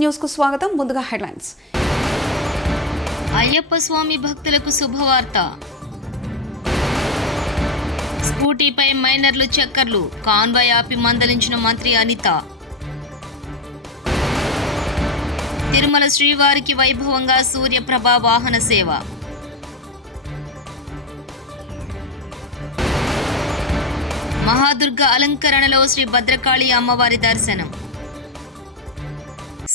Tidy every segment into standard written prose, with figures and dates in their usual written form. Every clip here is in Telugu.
న్యూస్ కు స్వాగతం. ముందుగా హెడ్లైన్స్. అయ్యప్ప స్వామి భక్తులకు శుభవార్త. స్కూటీపై మైనర్లు చక్కర్లు, కాన్వాయ్ ఆపి మందలించిన మంత్రి అనిత. తిరుమల శ్రీవారికి వైభవంగా సూర్యప్రభ వాహన సేవ. మహాదుర్గ అలంకరణలో శ్రీ భద్రకాళి అమ్మవారి దర్శనం.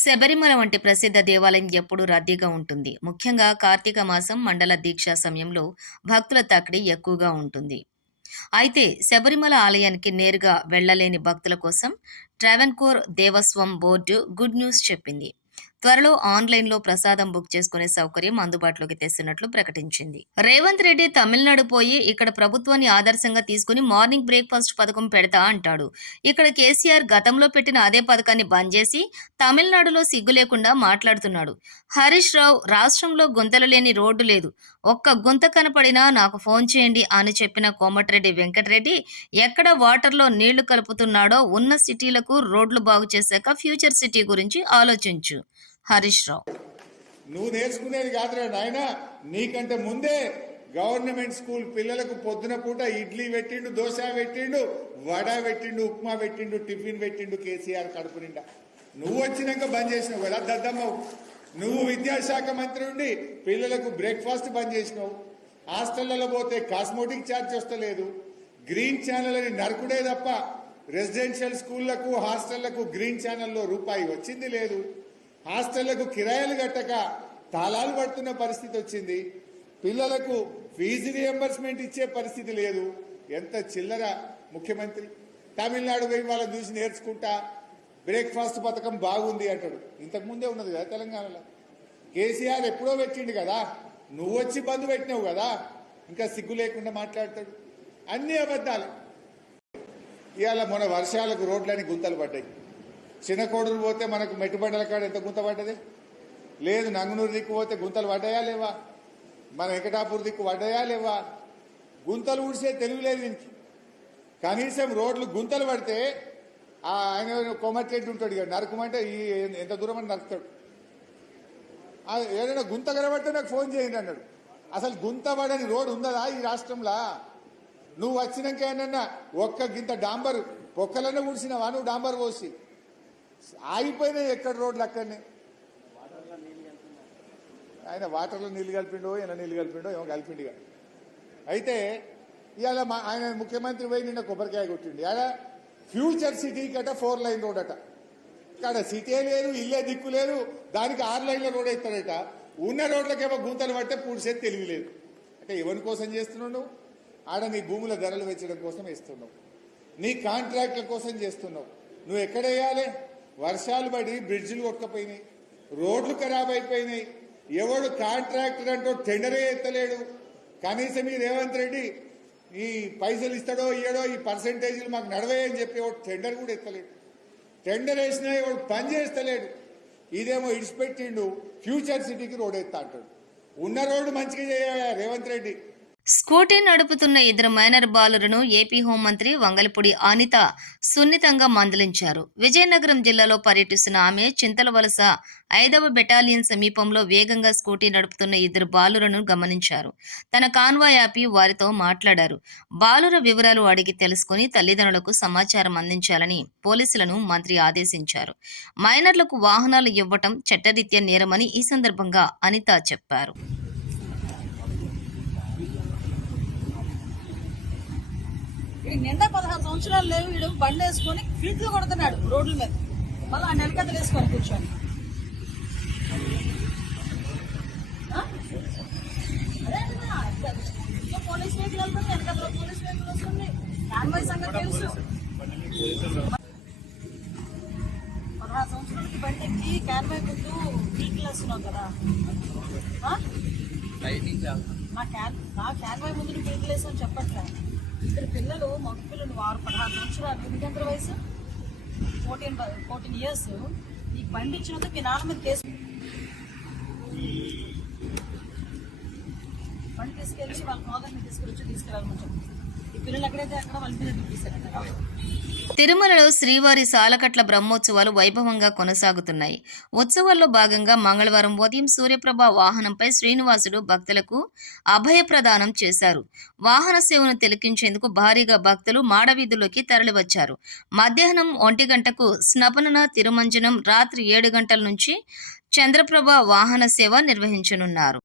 శబరిమల వంటి ప్రసిద్ధ దేవాలయం ఎప్పుడూ రద్దీగా ఉంటుంది. ముఖ్యంగా కార్తీక మాసం మండల దీక్ష సమయంలో భక్తుల తాకిడి ఎక్కువగా ఉంటుంది. అయితే శబరిమల ఆలయానికి నేరుగా వెళ్లలేని భక్తుల కోసం Travancore Devaswom board good news చెప్పింది. త్వరలో ఆన్లైన్లో ప్రసాదం బుక్ చేసుకునే సౌకర్యం అందుబాటులోకి తెస్తున్నట్లు ప్రకటించింది. రేవంత్ రెడ్డి తమిళనాడు పోయి ఇక్కడ ప్రభుత్వాన్ని ఆదర్శంగా తీసుకుని మార్నింగ్ బ్రేక్ఫాస్ట్ పథకం పెడతా అంటాడు. ఇక్కడ కేసీఆర్ గతంలో పెట్టిన అదే పథకాన్ని బంద్ చేసి తమిళనాడులో సిగ్గు లేకుండా మాట్లాడుతున్నాడు. హరీష్ రావు రాష్ట్రంలో గుంతలు లేని రోడ్డు లేదు, ఒక్క గుంత కనపడినా నాకు ఫోన్ చేయండి అని చెప్పిన కోమటిరెడ్డి వెంకటరెడ్డి ఎక్కడ వాటర్లో నీళ్లు కలుపుతున్నాడో ఉన్న సిటీలకు రోడ్లు బాగు చేశాక ఫ్యూచర్ సిటీ గురించి ఆలోచించు. హరీష్ రావు. నువ్వు నేర్చుకునేది కాదురా నాయన, నీకంటే ముందే గవర్నమెంట్ స్కూల్ పిల్లలకు పొద్దున పూట ఇడ్లీ పెట్టిండు, దోశ పెట్టిండు, వడ పెట్టిండు, ఉప్మా పెట్టిండు, టిఫిన్ పెట్టిండు కేసీఆర్ కడుపు నిండా. నువ్వు వచ్చినాక బంద్ చేసినావు కదా దద్దమ్మవు. నువ్వు విద్యాశాఖ మంత్రి ఉండి పిల్లలకు బ్రేక్ఫాస్ట్ బంద్ చేసినావు. హాస్టళ్లలో పోతే కాస్మోటిక్ ఛార్జ్ వస్తలేదు. గ్రీన్ ఛానల్ అని నరకుడే తప్ప రెసిడెన్షియల్ స్కూళ్లకు హాస్టళ్లకు గ్రీన్ ఛానల్లో రూపాయి వచ్చింది లేదు. హాస్టళ్లకు కిరాయిలు కట్టక తాళాలు పడుతున్న పరిస్థితి వచ్చింది. పిల్లలకు ఫీజు రియంబర్స్మెంట్ ఇచ్చే పరిస్థితి లేదు. ఎంత చిల్లర ముఖ్యమంత్రి. తమిళనాడు పోయి వాళ్ళని చూసి నేర్చుకుంటా బ్రేక్ఫాస్ట్ పథకం బాగుంది అంటాడు. ఇంతకుముందే ఉన్నది కదా తెలంగాణలో. కేసీఆర్ ఎప్పుడో పెట్టిండు కదా, నువ్వు వచ్చి బంద్ పెట్టినావు కదా, ఇంకా సిగ్గు లేకుండా మాట్లాడతాడు. అన్ని అబద్ధాలు. ఇవాళ మన వర్షాలకు రోడ్లని గుంతలు పడ్డాయి. చిన్నకోడూరు పోతే మనకు మెట్టుబండల కాడ ఎంత గుంత పడ్డది లేదు. నంగునూరు దిక్కు పోతే గుంతలు పడ్డాయా లేవా? మన వెంకటాపూర్ దిక్కు పడ్డాయా లేవా? గుంతలు ఊడిసే తెలివి లేదు దీనికి. కనీసం రోడ్లు గుంతలు పడితే ఆయన కోమటిరెడ్డి ఉంటాడు ఇక నరకమంటే ఎంత దూరం అని నరుకుతాడు. ఏదైనా గుంత కనబడితే నాకు ఫోన్ చేయండి అన్నాడు. అసలు గుంత పడని రోడ్డు ఉందా ఈ రాష్ట్రంలో? నువ్వు వచ్చినాక ఏమన్నా ఒక్క గింత డాంబర్ పొక్కలన్నా ఊడిసినావా నువ్వు? డాంబర్ పోసి ఆగిపోయినాయి ఎక్కడ రోడ్లు అక్కడనే. ఆయన వాటర్లో నీళ్లు కలిపిండో ఇలా నీళ్లు కలిపిండో ఏమో కలిపిండిగా. అయితే ఇవాళ ఆయన ముఖ్యమంత్రి పోయి నిన్న కొబ్బరికాయ కొట్టిండి. అలా ఫ్యూచర్ సిటీ కట 4 లైన్ రోడ్ అట. ఇక్కడ సిటీ లేదు, ఇల్లే దిక్కు లేదు, దానికి 6 లైన్ల రోడ్ ఇస్తాడట. ఉన్న రోడ్లకేమో గుంతలు పడితే పూడ్చేది తెలివి లేదు. అంటే ఎవరి కోసం చేస్తున్నావు నువ్వు? ఆడ నీ భూముల ధరలు పెంచడం కోసం వేస్తున్నావు, నీ కాంట్రాక్ట్ల కోసం చేస్తున్నావు. నువ్వు ఎక్కడ వేయాలి? వర్షాలు పడి బ్రిడ్జిలు కొట్టుకపోయినాయి, రోడ్లు ఖరాబ్ అయిపోయినాయి. ఎవడు కాంట్రాక్టర్ అంటూ టెండరే ఎత్తలేడు. కనీసం ఈ రేవంత్ రెడ్డి ఈ పైసలు ఇస్తాడో ఇయ్యడో ఈ పర్సెంటేజీలు మాకు నడవేయని చెప్పి ఎవడు టెండర్ కూడా ఎత్తలేడు. టెండర్ వేసినా ఎవడు పని చేస్తలేడు. ఇదేమో ఇడిచిపెట్టిండు ఫ్యూచర్ సిటీకి రోడ్ ఎత్తా అంటాడు. ఉన్న రోడ్డు మంచిగా చేయాలి రేవంత్ రెడ్డి. స్కూటీ నడుపుతున్న ఇద్దరు మైనర్ బాలులను ఏపీ హోంమంత్రి వంగలపూడి అనిత సున్నితంగా మందలించారు. విజయనగరం జిల్లాలో పర్యటిస్తున్న ఆమె చింతలవలస 5వ బెటాలియన్ సమీపంలో వేగంగా స్కూటీ నడుపుతున్న ఇద్దరు బాలులను గమనించారు. తన కాన్వాయ్ ఆపి వారితో మాట్లాడారు. బాలుర వివరాలు అడిగి తెలుసుకుని తల్లిదండ్రులకు సమాచారం అందించాలని పోలీసులను మంత్రి ఆదేశించారు. మైనర్లకు వాహనాలు ఇవ్వటం చట్టరీత్యా నేరమని ఈ సందర్భంగా అనిత చెప్పారు. నిండా 16 సంవత్సరాలు లేవు. వీడు బండి వేసుకొని ఫీట్లు కొడుతున్నాడు రోడ్ల మీద. మళ్ళీ ఆ నెలకథలు వేసుకొని కూర్చొని అదే పోలీస్ వెహికల్ వెళ్తుంది, వెనకథలో పోలీస్ వెహికల్ వస్తుంది. కాన్వాయ్ సంగతి తెలుసు. 16 సంవత్సరాలకి బండి ఎక్కి కాన్వాయ్ ముందు వెహికల్ వేస్తున్నావు కదా. నా కాన్వాయ్ ముందు నువ్వు వెహికల్ వేసాను చెప్పట్లేదు. ఇద్దరు పిల్లలు మగ పిల్లలు 16 సంవత్సరాలు. ఎంత వయసు? 14 ఇయర్స్. నీకు బండి ఇచ్చినందుకు మీ నాన్న మీద కేసు. బండి తీసుకెళ్ళి వాళ్ళ ఫాదర్ని తీసుకెళ్ళాలని చెప్పి పిల్లలు ఎక్కడైతే అక్కడ వాళ్ళ మీద చూపిస్తారంట. తిరుమలలో శ్రీవారి సాలకట్ల బ్రహ్మోత్సవాలు వైభవంగా కొనసాగుతున్నాయి. ఉత్సవాల్లో భాగంగా మంగళవారం ఉదయం సూర్యప్రభ వాహనంపై శ్రీనివాసుడు భక్తులకు అభయప్రదానం చేశారు. వాహన సేవను తిలకించేందుకు భారీగా భక్తులు మాడవీధుల్లోకి తరలివచ్చారు. మధ్యాహ్నం 1 గంటకు స్నపన తిరుమంజనం, రాత్రి 7 గంటల నుంచి చంద్రప్రభ వాహన సేవ నిర్వహించనున్నారు.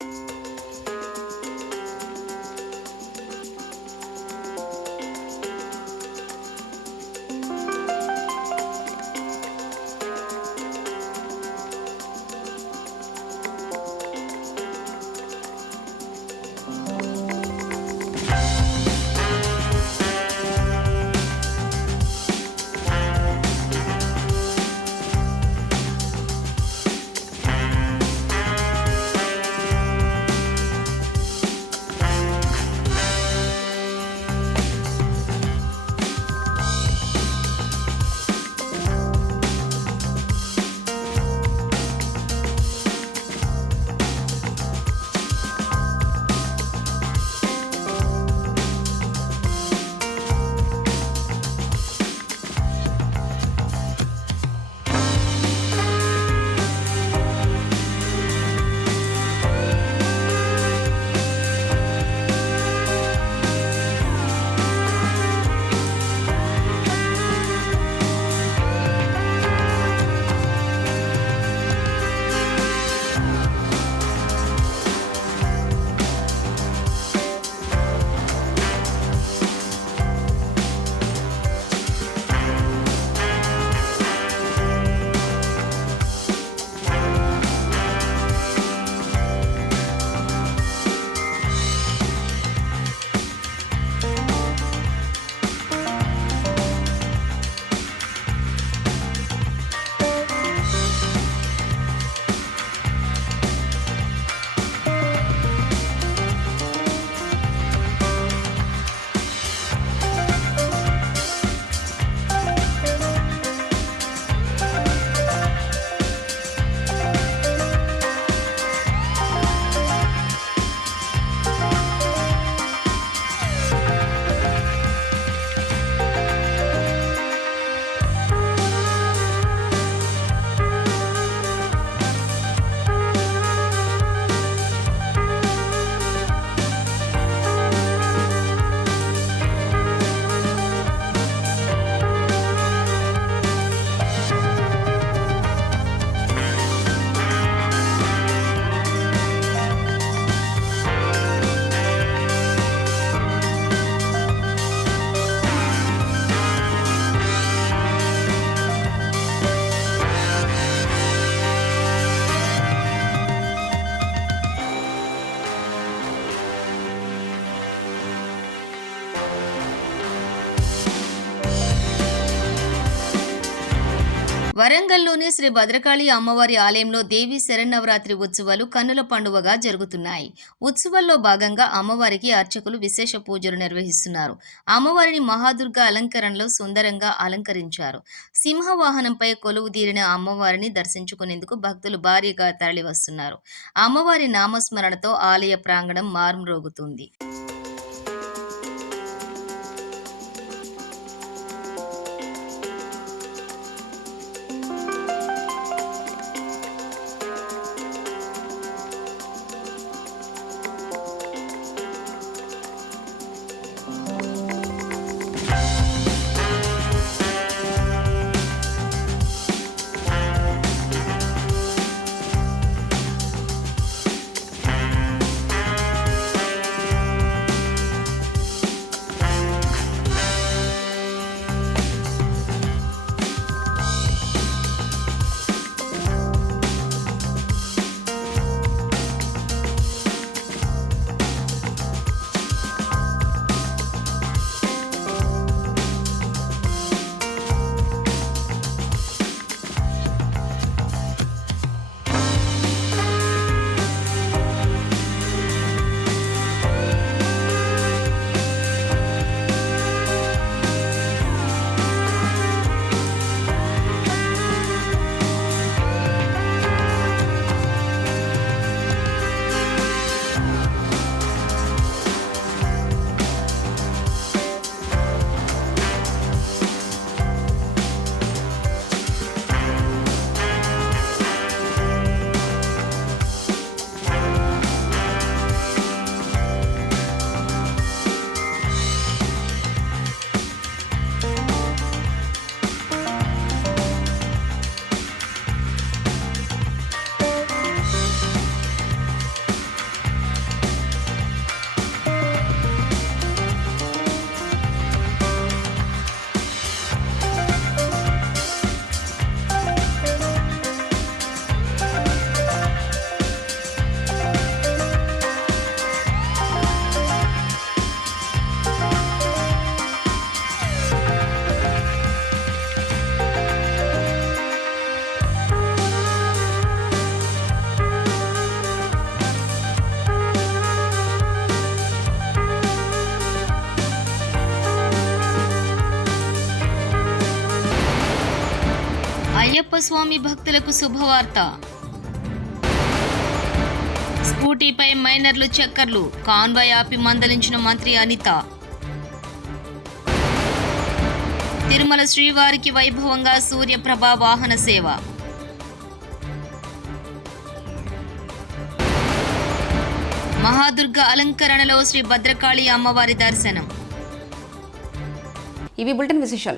వరంగల్లోని శ్రీ భద్రకాళి అమ్మవారి ఆలయంలో దేవి శరన్నవరాత్రి ఉత్సవాలు కన్నుల పండువగా జరుగుతున్నాయి. ఉత్సవాల్లో భాగంగా అమ్మవారికి అర్చకులు విశేష పూజలు నిర్వహిస్తున్నారు. అమ్మవారిని మహాదుర్గ అలంకరణలో సుందరంగా అలంకరించారు. సింహవాహనంపై కొలువు తీరిన అమ్మవారిని దర్శించుకునేందుకు భక్తులు భారీగా తరలివస్తున్నారు. అమ్మవారి నామస్మరణతో ఆలయ ప్రాంగణం మారుమ్రోగుతుంది. అయ్యప్ప స్వామి భక్తులకు శుభవార్త. స్కూటీపై మైనర్లు చక్కర్లు, కాన్వాయ్ ఆపి మందలించిన మంత్రి అనిత. తిరుమల శ్రీవారికి వైభవంగా సూర్యప్రభ వాహన సేవ. మహాదుర్గ అలంకరణలో శ్రీ భద్రకాళి అమ్మవారి దర్శనం. ఇవి బులెటిన్ విశేషాలు.